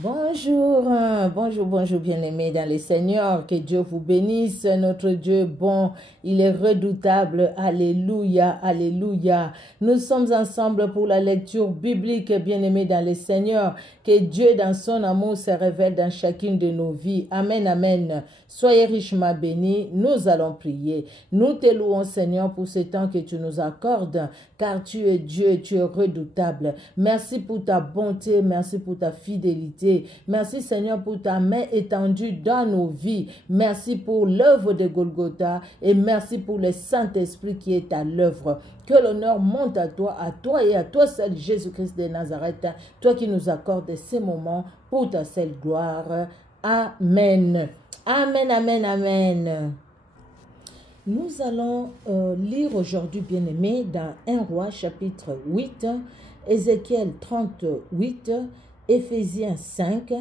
Bonjour, bonjour bien-aimés dans le Seigneur, que Dieu vous bénisse, notre Dieu est bon, il est redoutable, alléluia, alléluia. Nous sommes ensemble pour la lecture biblique, bien-aimés dans le Seigneur, que Dieu dans son amour se révèle dans chacune de nos vies. Amen, amen. Soyez richement bénis, nous allons prier. Nous te louons Seigneur pour ce temps que tu nous accordes, car tu es Dieu et tu es redoutable. Merci pour ta bonté, merci pour ta fidélité. Merci Seigneur pour ta main étendue dans nos vies. Merci pour l'œuvre de Golgotha et merci pour le Saint-Esprit qui est à l'œuvre. Que l'honneur monte à toi et à toi seul, Jésus-Christ de Nazareth, toi qui nous accordes ces moments pour ta seule gloire. Amen. Amen, amen, amen. Nous allons lire aujourd'hui, bien-aimés, dans 1 Roi chapitre 8, Ézéchiel 38, Éphésiens 5,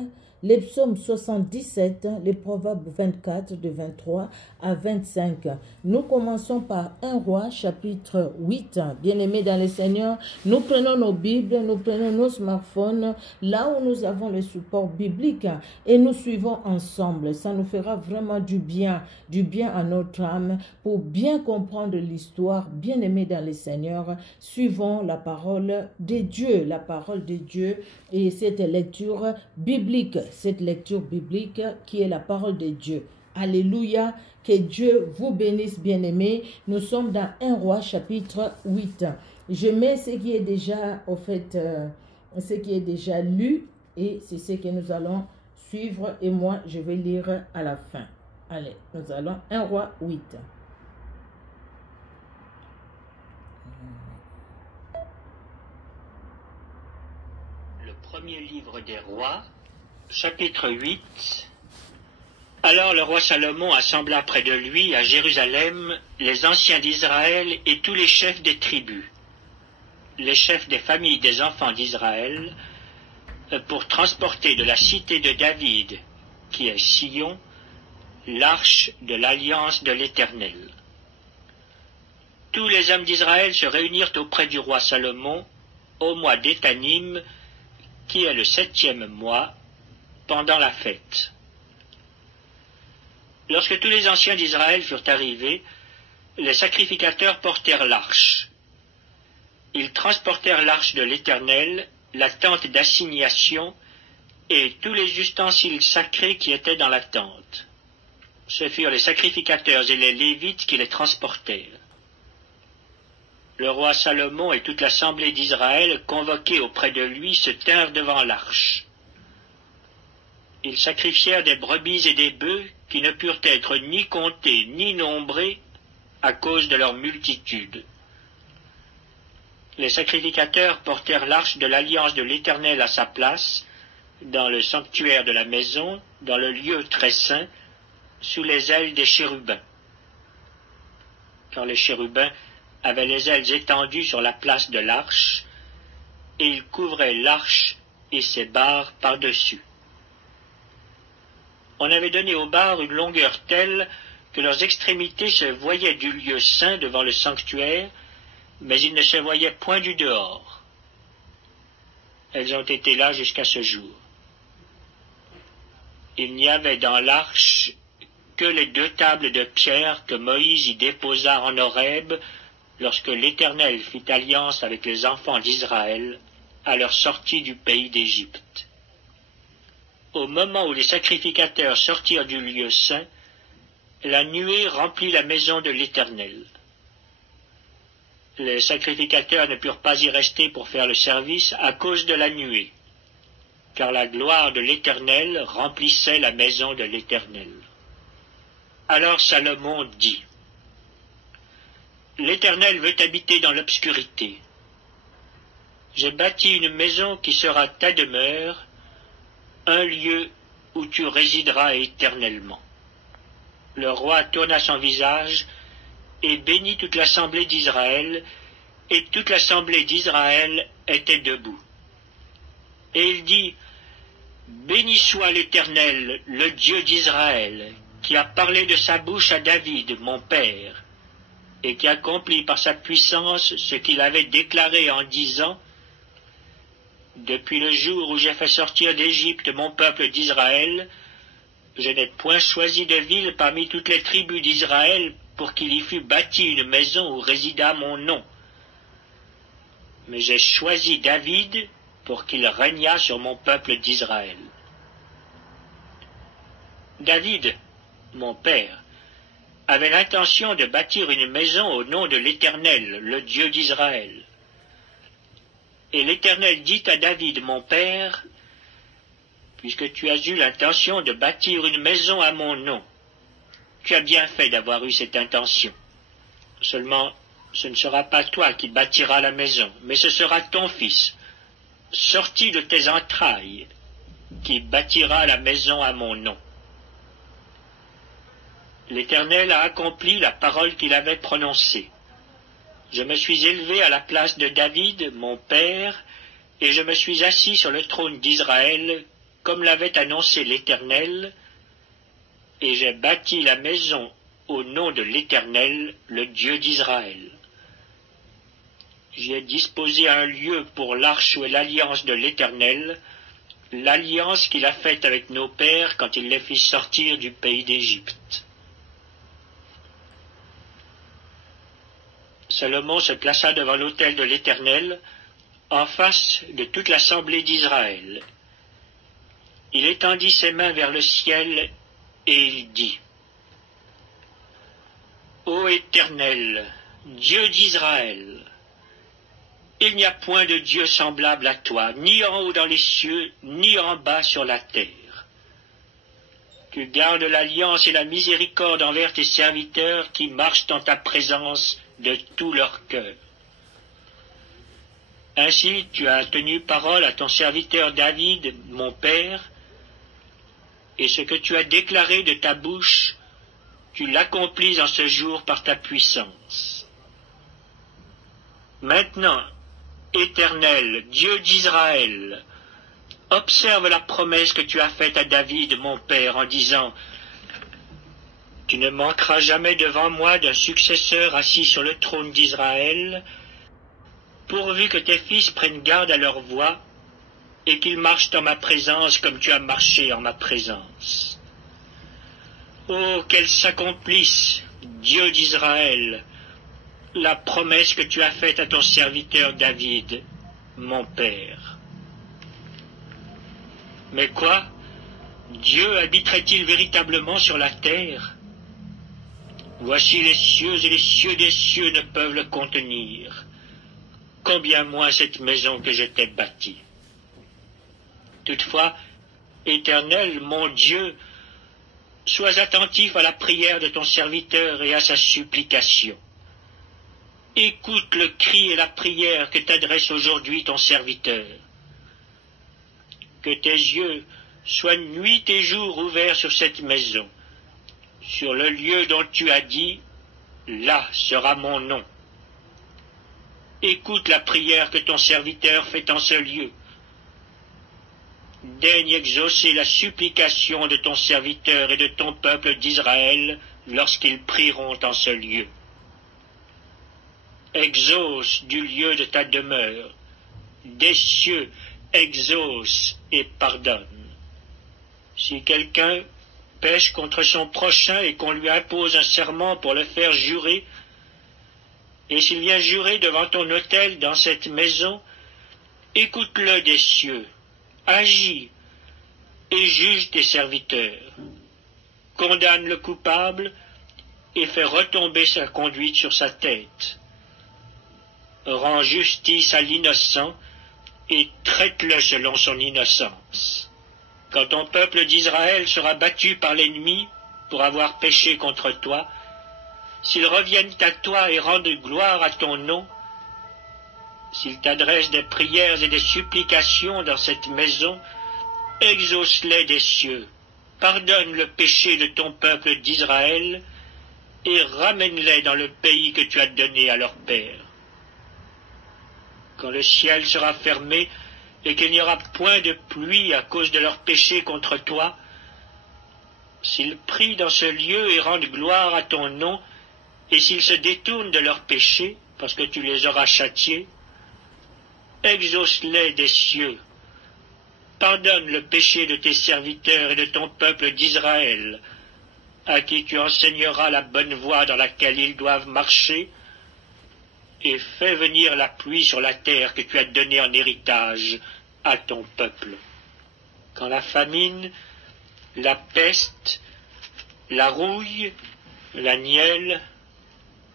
les psaumes 77, les proverbes 24 de 23 à 25. Nous commençons par 1 Roi chapitre 8. Bien-aimés dans le Seigneur, nous prenons nos Bibles, nous prenons nos smartphones, là où nous avons le support biblique et nous suivons ensemble. Ça nous fera vraiment du bien à notre âme pour bien comprendre l'histoire. Bien-aimés dans le Seigneur, suivons la parole de Dieu et cette lecture biblique qui est la parole de Dieu. Alléluia, que Dieu vous bénisse, bien-aimés. Nous sommes dans 1 Roi chapitre 8. Je mets ce qui est déjà, ce qui est déjà lu et c'est ce que nous allons suivre et moi je vais lire à la fin. Allez, nous allons 1 Roi 8. Le premier livre des rois, chapitre 8. Alors le roi Salomon assembla près de lui à Jérusalem les anciens d'Israël et tous les chefs des tribus, les chefs des familles des enfants d'Israël, pour transporter de la cité de David, qui est Sion, l'arche de l'alliance de l'Éternel. Tous les hommes d'Israël se réunirent auprès du roi Salomon au mois d'Étanim, qui est le 7e mois, pendant la fête. Lorsque tous les anciens d'Israël furent arrivés, les sacrificateurs portèrent l'arche. Ils transportèrent l'arche de l'Éternel, la tente d'assignation et tous les ustensiles sacrés qui étaient dans la tente. Ce furent les sacrificateurs et les Lévites qui les transportèrent. Le roi Salomon et toute l'assemblée d'Israël, convoqués auprès de lui, se tinrent devant l'arche. Ils sacrifièrent des brebis et des bœufs qui ne purent être ni comptés ni nombrés à cause de leur multitude. Les sacrificateurs portèrent l'arche de l'alliance de l'Éternel à sa place, dans le sanctuaire de la maison, dans le lieu très saint, sous les ailes des chérubins. Car les chérubins avaient les ailes étendues sur la place de l'arche, et ils couvraient l'arche et ses barres par-dessus. On avait donné aux barres une longueur telle que leurs extrémités se voyaient du lieu saint devant le sanctuaire, mais ils ne se voyaient point du dehors. Elles ont été là jusqu'à ce jour. Il n'y avait dans l'arche que les 2 tables de pierre que Moïse y déposa en Horeb, lorsque l'Éternel fit alliance avec les enfants d'Israël à leur sortie du pays d'Égypte. Au moment où les sacrificateurs sortirent du lieu saint, la nuée remplit la maison de l'Éternel. Les sacrificateurs ne purent pas y rester pour faire le service à cause de la nuée, car la gloire de l'Éternel remplissait la maison de l'Éternel. Alors Salomon dit: L'Éternel veut habiter dans l'obscurité. J'ai bâti une maison qui sera ta demeure, un lieu où tu résideras éternellement. Le roi tourna son visage et bénit toute l'assemblée d'Israël, et toute l'assemblée d'Israël était debout. Et il dit: Béni soit l'Éternel, le Dieu d'Israël, qui a parlé de sa bouche à David, mon père, et qui accomplit par sa puissance ce qu'il avait déclaré en disant: Depuis le jour où j'ai fait sortir d'Égypte mon peuple d'Israël, je n'ai point choisi de ville parmi toutes les tribus d'Israël pour qu'il y fût bâti une maison où résida mon nom. Mais j'ai choisi David pour qu'il régnât sur mon peuple d'Israël. David, mon père, avait l'intention de bâtir une maison au nom de l'Éternel, le Dieu d'Israël. Et l'Éternel dit à David, mon père, puisque tu as eu l'intention de bâtir une maison à mon nom, tu as bien fait d'avoir eu cette intention. Seulement, ce ne sera pas toi qui bâtiras la maison, mais ce sera ton fils, sorti de tes entrailles, qui bâtira la maison à mon nom. L'Éternel a accompli la parole qu'il avait prononcée. Je me suis élevé à la place de David, mon père, et je me suis assis sur le trône d'Israël, comme l'avait annoncé l'Éternel, et j'ai bâti la maison au nom de l'Éternel, le Dieu d'Israël. J'y ai disposé un lieu pour l'arche où est l'alliance de l'Éternel, l'alliance qu'il a faite avec nos pères quand il les fit sortir du pays d'Égypte. Salomon se plaça devant l'autel de l'Éternel, en face de toute l'assemblée d'Israël. Il étendit ses mains vers le ciel, et il dit, « Ô Éternel, Dieu d'Israël, il n'y a point de Dieu semblable à toi, ni en haut dans les cieux, ni en bas sur la terre. Tu gardes l'alliance et la miséricorde envers tes serviteurs qui marchent en ta présence de tout leur cœur. Ainsi tu as tenu parole à ton serviteur David, mon père, et ce que tu as déclaré de ta bouche, tu l'accomplis en ce jour par ta puissance. Maintenant, Éternel, Dieu d'Israël, observe la promesse que tu as faite à David, mon père, en disant, « Tu ne manqueras jamais devant moi d'un successeur assis sur le trône d'Israël, pourvu que tes fils prennent garde à leur voie, et qu'ils marchent en ma présence comme tu as marché en ma présence. Oh, qu'elle s'accomplisse, Dieu d'Israël, la promesse que tu as faite à ton serviteur David, mon père. » Mais quoi? Dieu habiterait-il véritablement sur la terre? Voici les cieux et les cieux des cieux ne peuvent le contenir. Combien moins cette maison que je t'ai bâtie. Toutefois, Éternel, mon Dieu, sois attentif à la prière de ton serviteur et à sa supplication. Écoute le cri et la prière que t'adresse aujourd'hui ton serviteur. Que tes yeux soient nuit et jour ouverts sur cette maison, sur le lieu dont tu as dit, là sera mon nom. Écoute la prière que ton serviteur fait en ce lieu. Daigne exaucer la supplication de ton serviteur et de ton peuple d'Israël lorsqu'ils prieront en ce lieu. Exauce du lieu de ta demeure, des cieux, exauce et pardonne. Si quelqu'un pêche contre son prochain et qu'on lui impose un serment pour le faire jurer, et s'il vient jurer devant ton autel dans cette maison, écoute-le des cieux, agis et juge tes serviteurs, condamne le coupable et fais retomber sa conduite sur sa tête. Rends justice à l'innocent et traite-le selon son innocence. Quand ton peuple d'Israël sera battu par l'ennemi pour avoir péché contre toi, s'ils reviennent à toi et rendent gloire à ton nom, s'ils t'adressent des prières et des supplications dans cette maison, exauce-les des cieux, pardonne le péché de ton peuple d'Israël et ramène-les dans le pays que tu as donné à leur père. Quand le ciel sera fermé et qu'il n'y aura point de pluie à cause de leur péché contre toi, s'ils prient dans ce lieu et rendent gloire à ton nom, et s'ils se détournent de leur péché, parce que tu les auras châtiés, exauce-les des cieux, Pardonne le péché de tes serviteurs et de ton peuple d'Israël, à qui tu enseigneras la bonne voie dans laquelle ils doivent marcher, et fais venir la pluie sur la terre que tu as donnée en héritage à ton peuple. Quand la famine, la peste, la rouille, la nielle,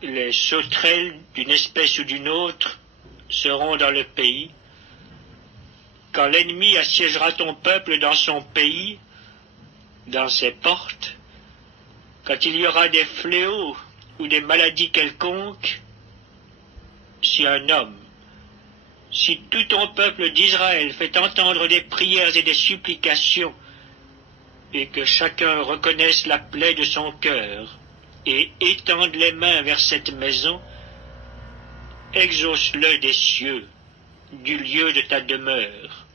les sauterelles d'une espèce ou d'une autre seront dans le pays, quand l'ennemi assiégera ton peuple dans son pays, dans ses portes, quand il y aura des fléaux ou des maladies quelconques, si un homme, si tout ton peuple d'Israël fait entendre des prières et des supplications, et que chacun reconnaisse la plaie de son cœur, et étende les mains vers cette maison, exauce-le des cieux, du lieu de ta demeure,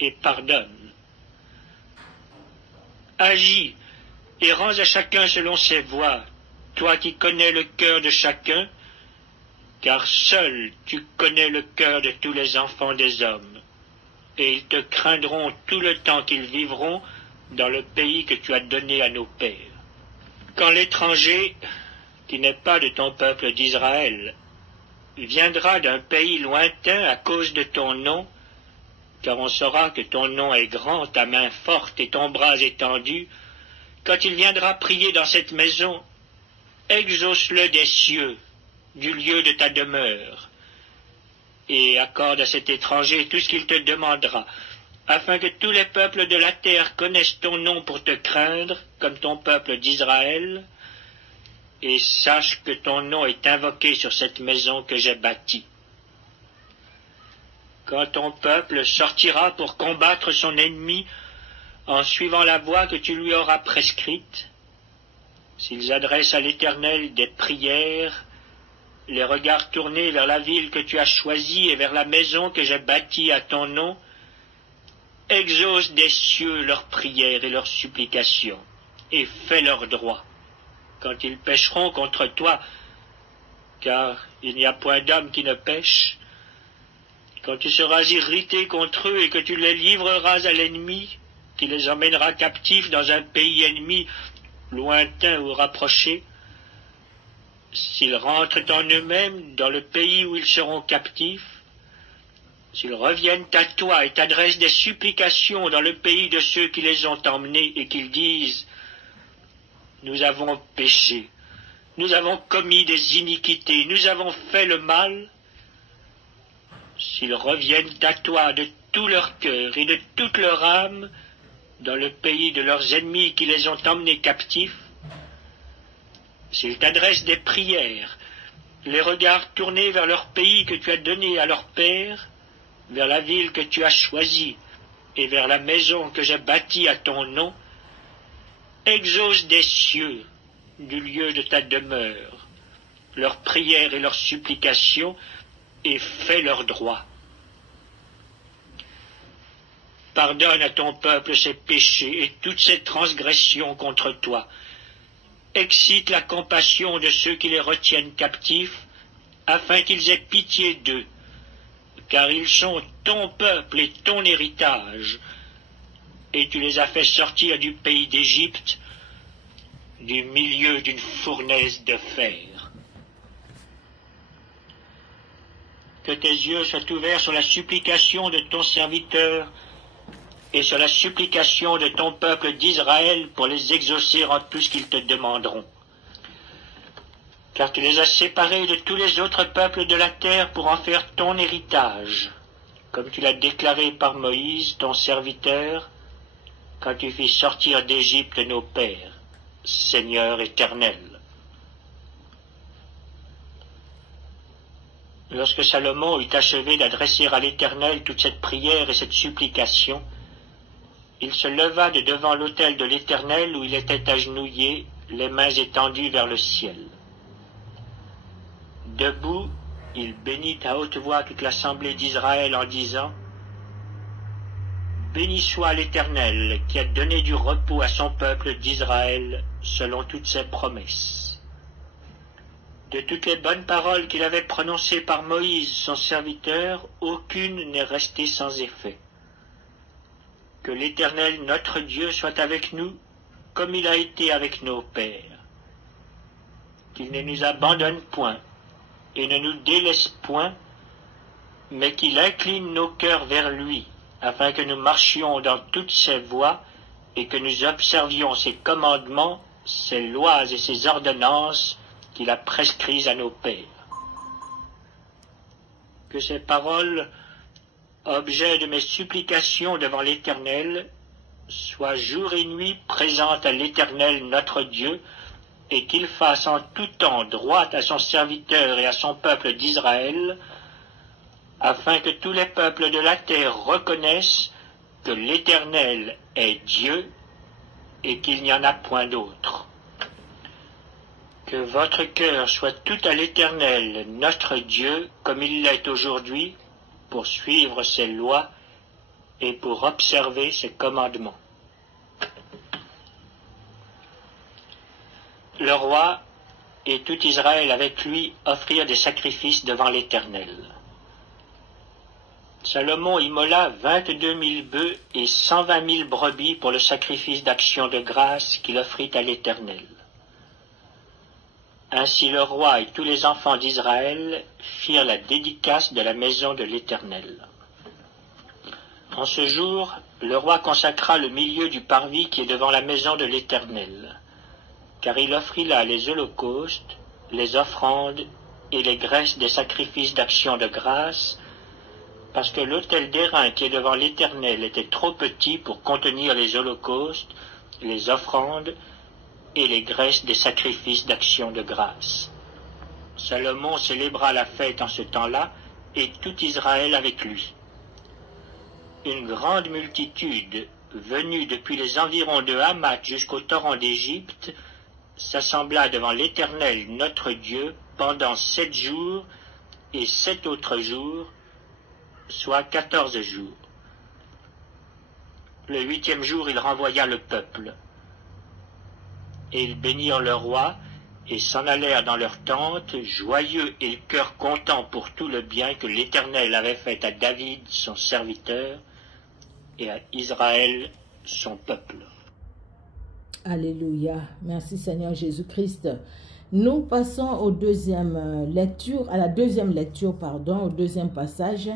et pardonne. Agis, et rends à chacun selon ses voies, toi qui connais le cœur de chacun, car seul tu connais le cœur de tous les enfants des hommes, et ils te craindront tout le temps qu'ils vivront dans le pays que tu as donné à nos pères. Quand l'étranger, qui n'est pas de ton peuple d'Israël, viendra d'un pays lointain à cause de ton nom, car on saura que ton nom est grand, ta main forte et ton bras étendu, quand il viendra prier dans cette maison, exauce-le des cieux, du lieu de ta demeure, et accorde à cet étranger tout ce qu'il te demandera, afin que tous les peuples de la terre connaissent ton nom pour te craindre, comme ton peuple d'Israël, et sache que ton nom est invoqué sur cette maison que j'ai bâtie. Quand ton peuple sortira pour combattre son ennemi en suivant la voie que tu lui auras prescrite, s'ils adressent à l'Éternel des prières, les regards tournés vers la ville que tu as choisie et vers la maison que j'ai bâtie à ton nom, exauce des cieux leurs prières et leurs supplications, et fais leur droit. Quand ils pécheront contre toi, car il n'y a point d'homme qui ne pêche, quand tu seras irrité contre eux et que tu les livreras à l'ennemi, qui les emmènera captifs dans un pays ennemi, lointain ou rapproché, s'ils rentrent en eux-mêmes dans le pays où ils seront captifs, s'ils reviennent à toi et t'adressent des supplications dans le pays de ceux qui les ont emmenés et qu'ils disent « Nous avons péché, nous avons commis des iniquités, nous avons fait le mal », s'ils reviennent à toi de tout leur cœur et de toute leur âme dans le pays de leurs ennemis qui les ont emmenés captifs, s'ils t'adressent des prières, les regards tournés vers leur pays que tu as donné à leur père, vers la ville que tu as choisie et vers la maison que j'ai bâtie à ton nom, exauce des cieux, du lieu de ta demeure, leurs prières et leurs supplications, et fais leur droit. Pardonne à ton peuple ses péchés et toutes ses transgressions contre toi. Excite la compassion de ceux qui les retiennent captifs, afin qu'ils aient pitié d'eux, car ils sont ton peuple et ton héritage, et tu les as fait sortir du pays d'Égypte, du milieu d'une fournaise de fer. Que tes yeux soient ouverts sur la supplication de ton serviteur et sur la supplication de ton peuple d'Israël pour les exaucer en tout ce qu'ils te demanderont. Car tu les as séparés de tous les autres peuples de la terre pour en faire ton héritage, comme tu l'as déclaré par Moïse, ton serviteur, quand tu fis sortir d'Égypte nos pères, Seigneur éternel. Lorsque Salomon eut achevé d'adresser à l'Éternel toute cette prière et cette supplication, il se leva de devant l'autel de l'Éternel où il était agenouillé, les mains étendues vers le ciel. Debout, il bénit à haute voix toute l'assemblée d'Israël en disant « Béni soit l'Éternel qui a donné du repos à son peuple d'Israël selon toutes ses promesses. » De toutes les bonnes paroles qu'il avait prononcées par Moïse, son serviteur, aucune n'est restée sans effet. Que l'Éternel notre Dieu soit avec nous, comme il a été avec nos pères. Qu'il ne nous abandonne point et ne nous délaisse point, mais qu'il incline nos cœurs vers lui, afin que nous marchions dans toutes ses voies et que nous observions ses commandements, ses lois et ses ordonnances qu'il a prescrites à nos pères. Que ces paroles, objet de mes supplications devant l'Éternel, soient jour et nuit présentes à l'Éternel notre Dieu, et qu'il fasse en tout temps droit à son serviteur et à son peuple d'Israël, afin que tous les peuples de la terre reconnaissent que l'Éternel est Dieu et qu'il n'y en a point d'autre. Que votre cœur soit tout à l'Éternel notre Dieu, comme il l'est aujourd'hui, pour suivre ses lois et pour observer ses commandements. Le roi et tout Israël avec lui offrirent des sacrifices devant l'Éternel. Salomon immola 22 000 bœufs et 120 000 brebis pour le sacrifice d'action de grâce qu'il offrit à l'Éternel. Ainsi le roi et tous les enfants d'Israël firent la dédicace de la maison de l'Éternel. En ce jour, le roi consacra le milieu du parvis qui est devant la maison de l'Éternel, car il offrit là les holocaustes, les offrandes et les graisses des sacrifices d'action de grâce, parce que l'autel d'airain qui est devant l'Éternel était trop petit pour contenir les holocaustes, les offrandes et les graisses des sacrifices d'action de grâce. Salomon célébra la fête en ce temps-là, et tout Israël avec lui. Une grande multitude, venue depuis les environs de Hamath jusqu'au torrent d'Égypte, s'assembla devant l'Éternel notre Dieu pendant 7 jours et 7 autres jours, soit 14 jours. Le 8e jour, il renvoya le peuple. Et ils bénirent le roi, et s'en allèrent dans leurs tentes, joyeux et le cœur content pour tout le bien que l'Éternel avait fait à David, son serviteur, et à Israël, son peuple. Alléluia. Merci Seigneur Jésus-Christ. Nous passons au deuxième lecture, au deuxième passage.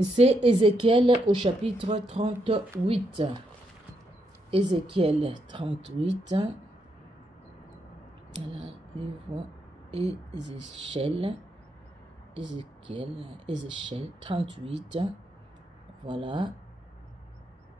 C'est Ézéchiel au chapitre 38. Ézéchiel 38. Voilà, Ézéchiel 38. Voilà.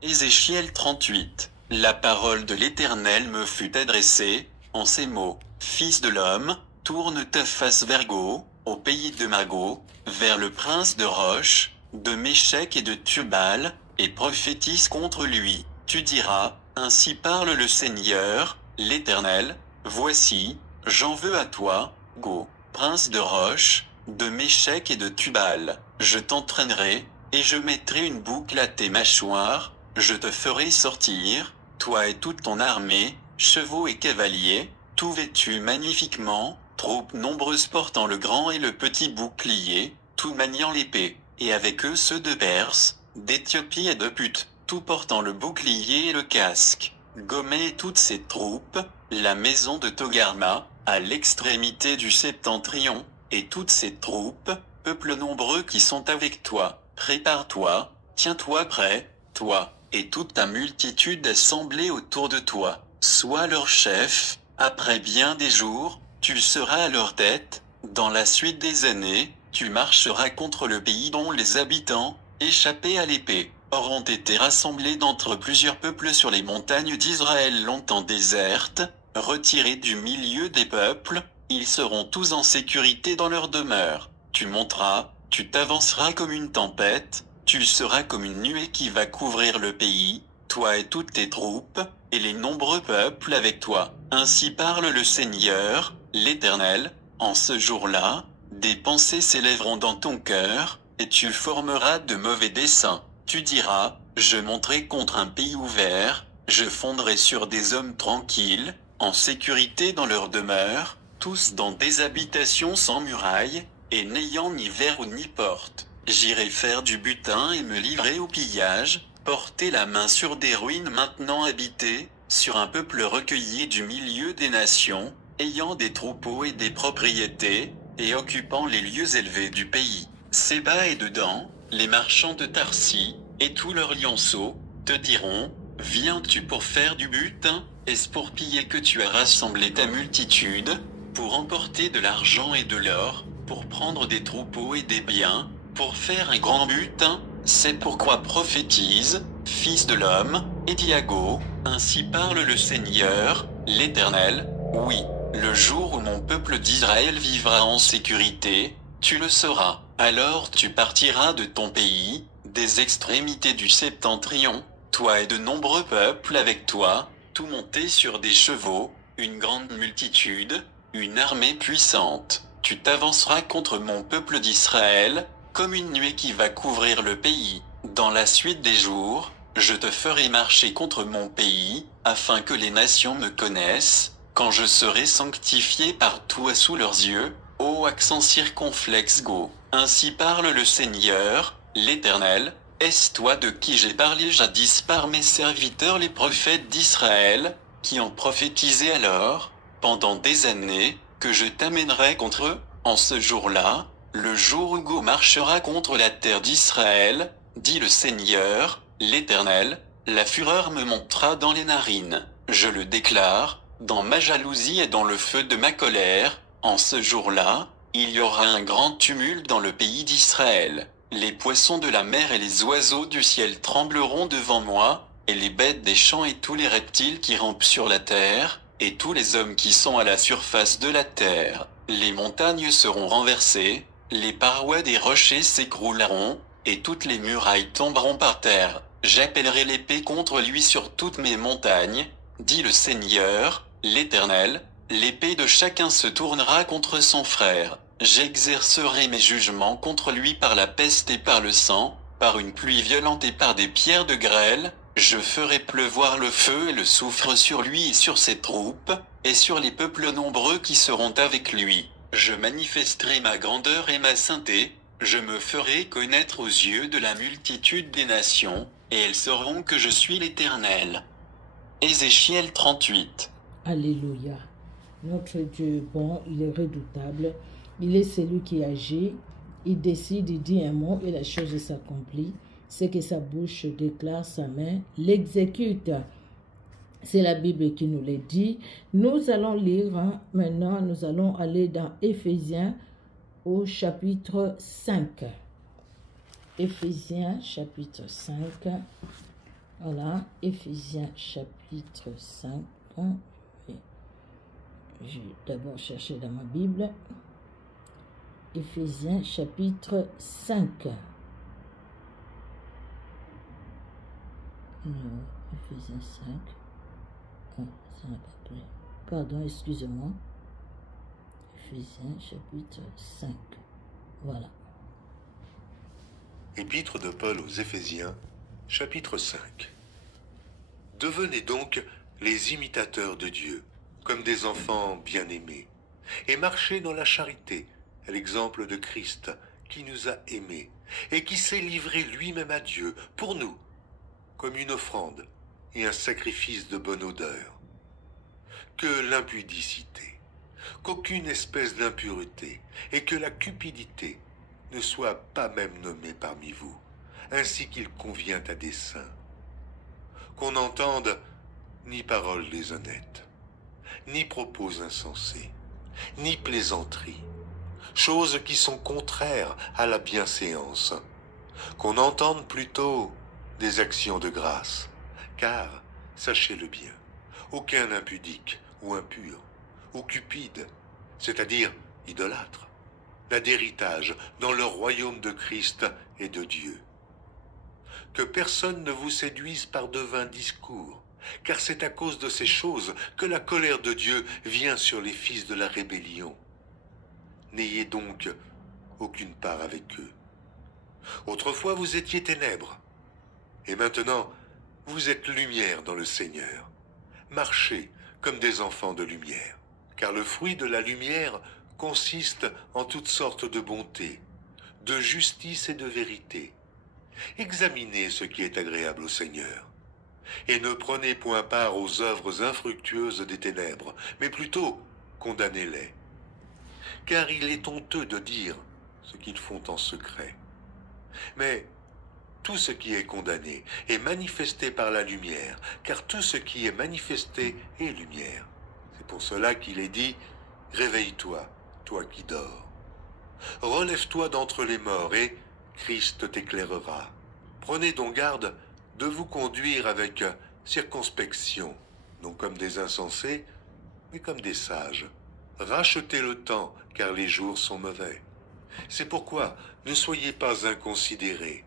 Ézéchiel 38. La parole de l'Éternel me fut adressée, en ces mots. Fils de l'homme, tourne ta face vers Gog, au pays de Magog, vers le prince de Roche, de Méchec et de Tubal, et prophétise contre lui. Tu diras, ainsi parle le Seigneur, l'Éternel, voici, j'en veux à toi, Gog, prince de Roche, de Méchec et de Tubal. Je t'entraînerai, et je mettrai une boucle à tes mâchoires, je te ferai sortir, toi et toute ton armée, chevaux et cavaliers, tout vêtus magnifiquement, troupes nombreuses portant le grand et le petit bouclier, tout maniant l'épée, et avec eux ceux de Perse, d'Éthiopie et de Put, tout portant le bouclier et le casque. Gommet et toutes ses troupes, la maison de Togarma, à l'extrémité du septentrion, et toutes ses troupes, peuples nombreux qui sont avec toi, prépare-toi, tiens-toi prêt, toi, et toute ta multitude assemblée autour de toi, sois leur chef, après bien des jours, tu seras à leur tête, dans la suite des années, tu marcheras contre le pays dont les habitants, échappés à l'épée, auront été rassemblés d'entre plusieurs peuples sur les montagnes d'Israël longtemps désertes, retirés du milieu des peuples, ils seront tous en sécurité dans leur demeure. Tu monteras, tu t'avanceras comme une tempête, tu seras comme une nuée qui va couvrir le pays, toi et toutes tes troupes, et les nombreux peuples avec toi. Ainsi parle le Seigneur, l'Éternel, en ce jour-là, des pensées s'élèveront dans ton cœur, et tu formeras de mauvais desseins. Tu diras, je monterai contre un pays ouvert, je fondrai sur des hommes tranquilles, en sécurité dans leur demeure, tous dans des habitations sans murailles, et n'ayant ni verre ni porte. J'irai faire du butin et me livrer au pillage, porter la main sur des ruines maintenant habitées, sur un peuple recueilli du milieu des nations, ayant des troupeaux et des propriétés, et occupant les lieux élevés du pays. Séba et dedans, les marchands de Tarsis, et tous leurs lionceaux, te diront, viens-tu pour faire du butin? Est-ce pour piller que tu as rassemblé ta multitude, pour emporter de l'argent et de l'or, pour prendre des troupeaux et des biens, pour faire un grand butin? C'est pourquoi prophétise, fils de l'homme, et dis à Go, ainsi parle le Seigneur, l'Éternel, oui, le jour où mon peuple d'Israël vivra en sécurité, tu le sauras. Alors tu partiras de ton pays, des extrémités du septentrion, toi et de nombreux peuples avec toi, tout montés sur des chevaux, une grande multitude, une armée puissante. Tu t'avanceras contre mon peuple d'Israël, comme une nuée qui va couvrir le pays. Dans la suite des jours, je te ferai marcher contre mon pays, afin que les nations me connaissent, quand je serai sanctifié par toi sous leurs yeux, ô accent circonflexe Go. Ainsi parle le Seigneur, l'Éternel, est-ce toi de qui j'ai parlé jadis par mes serviteurs les prophètes d'Israël, qui ont prophétisé alors, pendant des années, que je t'amènerai contre eux? En ce jour-là, le jour où Go marchera contre la terre d'Israël, dit le Seigneur, l'Éternel, la fureur me montera dans les narines. Je le déclare, dans ma jalousie et dans le feu de ma colère, en ce jour-là, il y aura un grand tumulte dans le pays d'Israël. Les poissons de la mer et les oiseaux du ciel trembleront devant moi, et les bêtes des champs et tous les reptiles qui rampent sur la terre, et tous les hommes qui sont à la surface de la terre. Les montagnes seront renversées, les parois des rochers s'écrouleront, et toutes les murailles tomberont par terre. J'appellerai l'épée contre lui sur toutes mes montagnes, dit le Seigneur, l'Éternel, l'épée de chacun se tournera contre son frère. J'exercerai mes jugements contre lui par la peste et par le sang, par une pluie violente et par des pierres de grêle, je ferai pleuvoir le feu et le soufre sur lui et sur ses troupes, et sur les peuples nombreux qui seront avec lui. Je manifesterai ma grandeur et ma sainteté, je me ferai connaître aux yeux de la multitude des nations, et elles sauront que je suis l'Éternel. Ézéchiel 38. Alléluia. Notre Dieu est bon, il est redoutable. Il est celui qui agit. Il décide, il dit un mot et la chose s'accomplit. Ce que sa bouche déclare, sa main l'exécute. C'est la Bible qui nous le dit. Nous allons lire, maintenant nous allons aller dans Éphésiens au chapitre 5. Éphésiens chapitre 5. Voilà, Éphésiens chapitre 5. Je vais d'abord chercher dans ma Bible. Éphésiens chapitre 5. Non, Éphésiens 5. Oh, ça n'a pas pris. Pardon, excusez-moi. Éphésiens chapitre 5. Voilà. Épître de Paul aux Éphésiens, chapitre 5. Devenez donc les imitateurs de Dieu, comme des enfants bien-aimés, et marchez dans la charité, à l'exemple de Christ, qui nous a aimés, et qui s'est livré lui-même à Dieu, pour nous, comme une offrande et un sacrifice de bonne odeur. Que l'impudicité, qu'aucune espèce d'impureté, et que la cupidité ne soit pas même nommée parmi vous, ainsi qu'il convient à des saints. Qu'on n'entende ni paroles déshonnêtes, ni propos insensés, ni plaisanteries, choses qui sont contraires à la bienséance, qu'on entende plutôt des actions de grâce, car, sachez-le bien, aucun impudique ou impur, ou cupide, c'est-à-dire idolâtre, n'a d'héritage dans le royaume de Christ et de Dieu. Que personne ne vous séduise par de vains discours, car c'est à cause de ces choses que la colère de Dieu vient sur les fils de la rébellion. N'ayez donc aucune part avec eux. Autrefois vous étiez ténèbres, et maintenant vous êtes lumière dans le Seigneur. Marchez comme des enfants de lumière, car le fruit de la lumière consiste en toutes sortes de bonté, de justice et de vérité, Examinez ce qui est agréable au Seigneur. Et ne prenez point part aux œuvres infructueuses des ténèbres, mais plutôt condamnez-les. Car il est honteux de dire ce qu'ils font en secret. Mais tout ce qui est condamné est manifesté par la lumière, car tout ce qui est manifesté est lumière. C'est pour cela qu'il est dit « Réveille-toi, toi qui dors. Relève-toi d'entre les morts, et Christ t'éclairera. Prenez donc garde de vous conduire avec circonspection, non comme des insensés, mais comme des sages. Rachetez le temps, car les jours sont mauvais. C'est pourquoi ne soyez pas inconsidérés,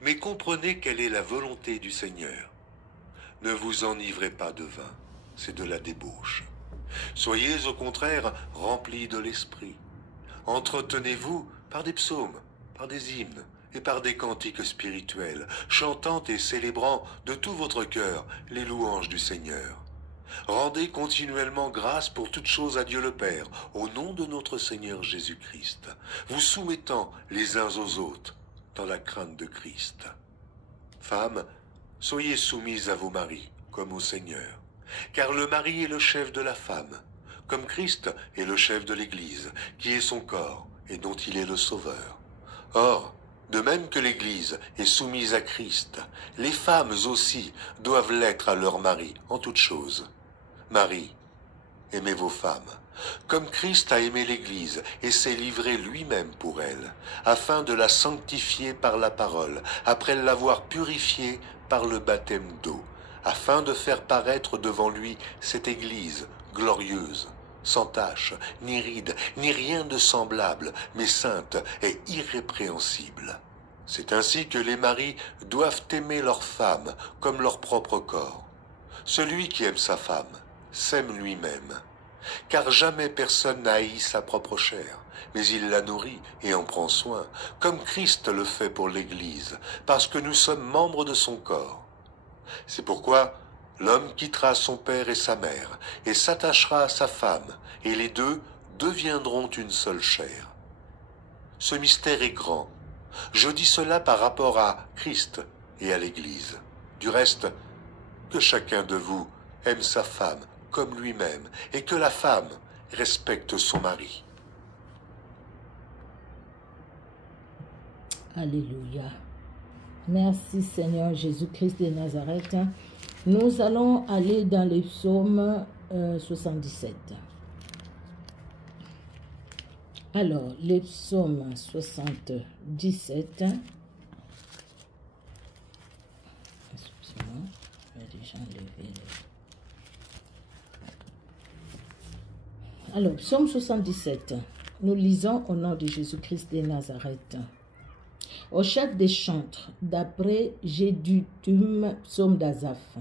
mais comprenez quelle est la volonté du Seigneur. Ne vous enivrez pas de vin, c'est de la débauche. Soyez au contraire remplis de l'esprit. Entretenez-vous par des psaumes, par des hymnes et par des cantiques spirituels, chantant et célébrant de tout votre cœur les louanges du Seigneur. Rendez continuellement grâce pour toutes choses à Dieu le Père, au nom de notre Seigneur Jésus-Christ, vous soumettant les uns aux autres dans la crainte de Christ. Femmes, soyez soumises à vos maris, comme au Seigneur, car le mari est le chef de la femme, comme Christ est le chef de l'Église, qui est son corps et dont il est le Sauveur. Or, de même que l'Église est soumise à Christ, les femmes aussi doivent l'être à leur mari en toutes choses. Marie, aimez vos femmes, comme Christ a aimé l'Église et s'est livré lui-même pour elle, afin de la sanctifier par la parole, après l'avoir purifiée par le baptême d'eau, afin de faire paraître devant lui cette Église glorieuse, sans tache, ni ride, ni rien de semblable, mais sainte et irrépréhensible. C'est ainsi que les maris doivent aimer leur femme comme leur propre corps. Celui qui aime sa femme s'aime lui-même, car jamais personne n'a haï sa propre chair, mais il la nourrit et en prend soin, comme Christ le fait pour l'Église, parce que nous sommes membres de son corps. C'est pourquoi l'homme quittera son père et sa mère, et s'attachera à sa femme, et les deux deviendront une seule chair. Ce mystère est grand. Je dis cela par rapport à Christ et à l'Église. Du reste, que chacun de vous aime sa femme comme lui-même, et que la femme respecte son mari. Alléluia. Merci Seigneur Jésus-Christ de Nazareth. Nous allons aller dans les psaumes 77. Alors, les psaumes 77. Excusez-moi, je vais déjà enlever Alors, psaume 77. Nous lisons au nom de Jésus-Christ de Nazareth. Au chef des chantres, d'après Jéduthun, psaume d'Asaph.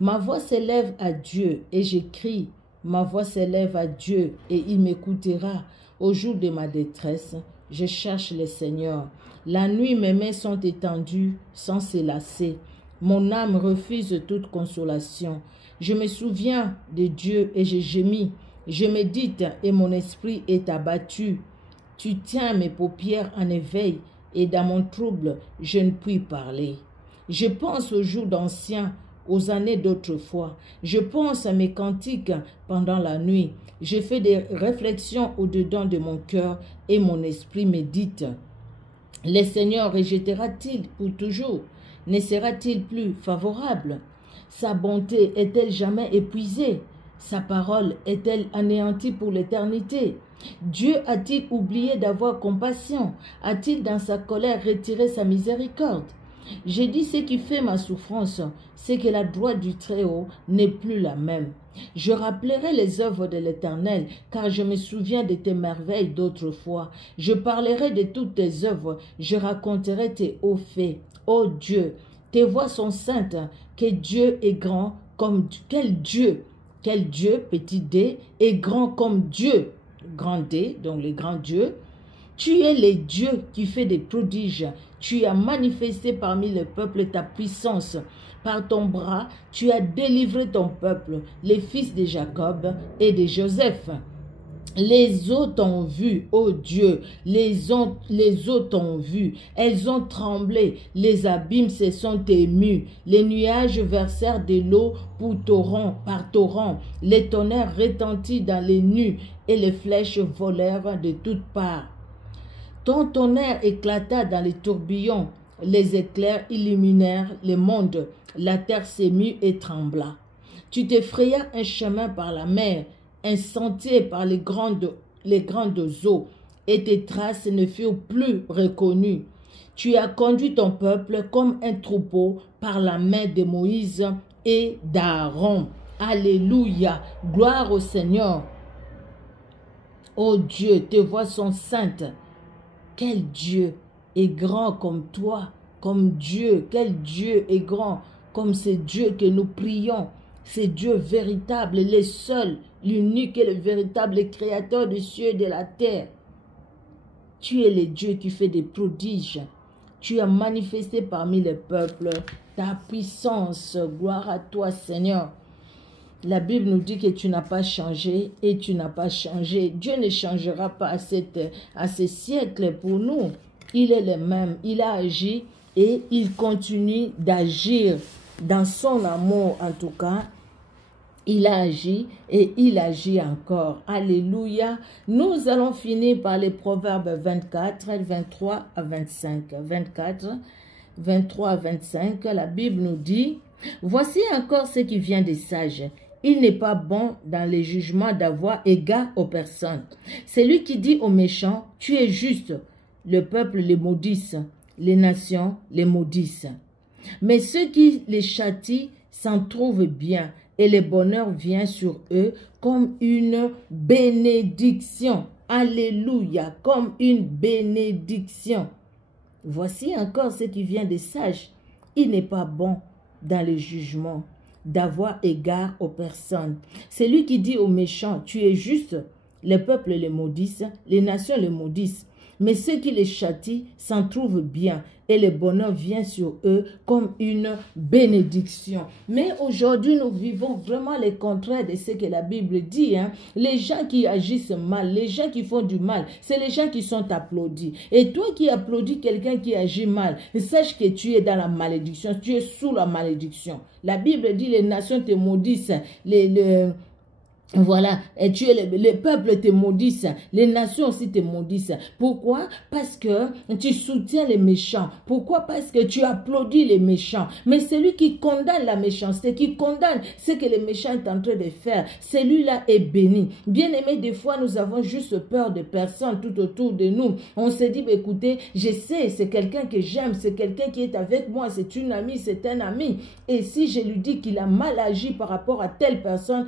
Ma voix s'élève à Dieu et j'écrie. Ma voix s'élève à Dieu et il m'écoutera. Au jour de ma détresse, je cherche le Seigneur. La nuit, mes mains sont étendues sans se lasser. Mon âme refuse toute consolation. Je me souviens de Dieu et je gémis. Je médite et mon esprit est abattu. Tu tiens mes paupières en éveil et dans mon trouble, je ne puis parler. Je pense aux jours d'anciens, aux années d'autrefois. Je pense à mes cantiques pendant la nuit. Je fais des réflexions au-dedans de mon cœur et mon esprit médite. Le Seigneur rejettera-t-il pour toujours? Ne sera-t-il plus favorable? Sa bonté est-elle jamais épuisée? Sa parole est-elle anéantie pour l'éternité? Dieu a-t-il oublié d'avoir compassion? A-t-il dans sa colère retiré sa miséricorde? J'ai dit ce qui fait ma souffrance, c'est que la droite du Très-Haut n'est plus la même. Je rappellerai les œuvres de l'Éternel, car je me souviens de tes merveilles d'autrefois. Je parlerai de toutes tes œuvres, je raconterai tes hauts faits. Ô Dieu, tes voies sont saintes, que Dieu est grand comme... Quel Dieu, petit d, est grand comme Dieu, grand D, donc le grand Dieu. Tu es le Dieu qui fait des prodiges. Tu as manifesté parmi les peuples ta puissance. Par ton bras, tu as délivré ton peuple, les fils de Jacob et de Joseph. Les eaux t'ont vu, ô Dieu, les eaux t'ont vu, elles ont tremblé, les abîmes se sont émus, les nuages versèrent de l'eau par torrent, les tonnerres retentirent dans les nues et les flèches volèrent de toutes parts. Ton tonnerre éclata dans les tourbillons, les éclairs illuminèrent le monde, la terre s'émut et trembla. Tu t'effrayas un chemin par la mer, un sentier par les grandes eaux, et tes traces ne furent plus reconnues. Tu as conduit ton peuple comme un troupeau par la main de Moïse et d'Aaron. Alléluia, gloire au Seigneur. Ô Dieu, tes voix sont saintes. Quel Dieu est grand comme toi, comme Dieu, quel Dieu est grand comme ce Dieu que nous prions. C'est Dieu véritable, le seul, l'unique et le véritable créateur des cieux et de la terre. Tu es le Dieu qui fait des prodiges. Tu as manifesté parmi les peuples ta puissance. Gloire à toi, Seigneur. La Bible nous dit que tu n'as pas changé et tu n'as pas changé. Dieu ne changera pas à ce siècle pour nous. Il est le même. Il a agi et il continue d'agir. Dans son amour, en tout cas, il a agi et il agit encore. Alléluia. Nous allons finir par les Proverbes 24, 23 à 25. 24, 23 à 25, la Bible nous dit, « Voici encore ce qui vient des sages. Il n'est pas bon dans les jugements d'avoir égard aux personnes. Celui qui dit aux méchants, tu es juste. Le peuple les maudisse, les nations les maudissent. Mais ceux qui les châtient s'en trouvent bien, et le bonheur vient sur eux comme une bénédiction. » Alléluia, comme une bénédiction. Voici encore ce qui vient des sages. Il n'est pas bon dans le jugement d'avoir égard aux personnes. Celui qui dit aux méchants, tu es juste, les peuples les maudissent, les nations les maudissent. Mais ceux qui les châtient s'en trouvent bien et le bonheur vient sur eux comme une bénédiction. Mais aujourd'hui, nous vivons vraiment le contraire de ce que la Bible dit. Les gens qui agissent mal, les gens qui font du mal, c'est les gens qui sont applaudis. Et toi qui applaudis quelqu'un qui agit mal, sache que tu es dans la malédiction, tu es sous la malédiction. La Bible dit les nations te maudissent, voilà, et tu es les peuples te maudissent, les nations aussi te maudissent. Pourquoi? Parce que tu soutiens les méchants. Pourquoi? Parce que tu applaudis les méchants. Mais celui qui condamne la méchanceté, qui condamne ce que les méchants sont en train de faire, celui-là est béni. Bien aimé, des fois nous avons juste peur de personnes tout autour de nous. On se dit, bah, écoutez, je sais, c'est quelqu'un que j'aime, c'est quelqu'un qui est avec moi, c'est une amie, c'est un ami. Et si je lui dis qu'il a mal agi par rapport à telle personne,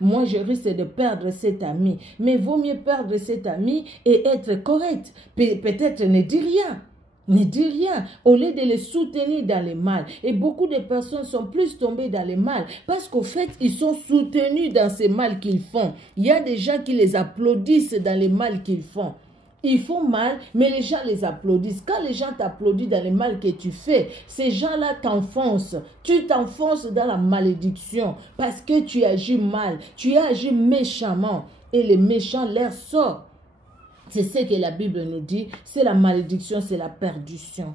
moi je risque de perdre cet ami. Mais vaut mieux perdre cet ami et être correct. Peut-être ne dis rien. Ne dis rien, au lieu de les soutenir dans le mal. Et beaucoup de personnes sont plus tombées dans le mal parce qu'au fait, ils sont soutenus dans ce mal qu'ils font. Il y a des gens qui les applaudissent dans le mal qu'ils font. Ils font mal, mais les gens les applaudissent. Quand les gens t'applaudissent dans le mal que tu fais, ces gens-là t'enfoncent. Tu t'enfonces dans la malédiction parce que tu agis mal, tu agis méchamment. Et les méchants leur sortent. C'est ce que la Bible nous dit, c'est la malédiction, c'est la perdition.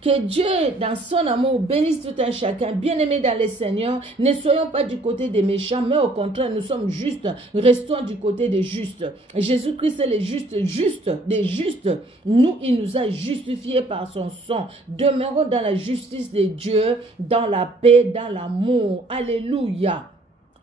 Que Dieu, dans son amour, bénisse tout un chacun. Bien-aimés dans le Seigneur, ne soyons pas du côté des méchants, mais au contraire, nous sommes justes. Restons du côté des justes. Jésus-Christ est le juste des justes. Nous, il nous a justifiés par son sang. Demeurons dans la justice de Dieu, dans la paix, dans l'amour. Alléluia.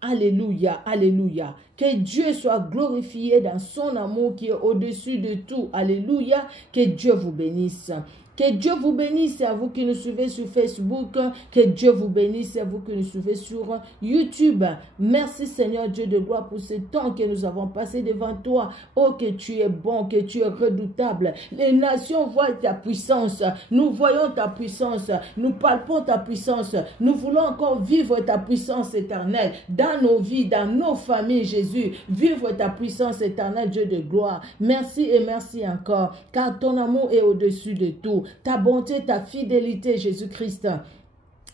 Alléluia, alléluia. Que Dieu soit glorifié dans son amour qui est au-dessus de tout. Alléluia. Que Dieu vous bénisse. Que Dieu vous bénisse à vous qui nous suivez sur Facebook. Que Dieu vous bénisse à vous qui nous suivez sur YouTube. Merci Seigneur Dieu de gloire pour ce temps que nous avons passé devant toi. Oh, que tu es bon, que tu es redoutable. Les nations voient ta puissance. Nous voyons ta puissance. Nous palpons ta puissance. Nous voulons encore vivre ta puissance éternelle dans nos vies, dans nos familles, Jésus. Vivre ta puissance éternelle, Dieu de gloire. Merci et merci encore, car ton amour est au-dessus de tout. Ta bonté, ta fidélité, Jésus-Christ.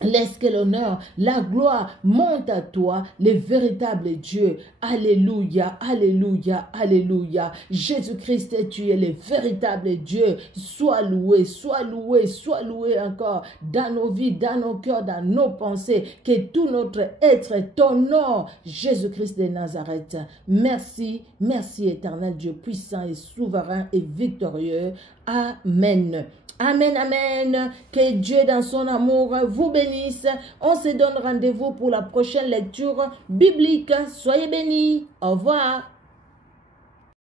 Laisse que l'honneur, la gloire monte à toi, le véritable Dieu. Alléluia, alléluia, alléluia. Jésus-Christ, tu es le véritable Dieu. Sois loué, sois loué, sois loué encore dans nos vies, dans nos cœurs, dans nos pensées. Que tout notre être t'honore, Jésus-Christ de Nazareth. Merci, merci éternel Dieu puissant et souverain et victorieux. Amen. Amen, amen. Que Dieu dans son amour vous bénisse. On se donne rendez-vous pour la prochaine lecture biblique. Soyez bénis. Au revoir.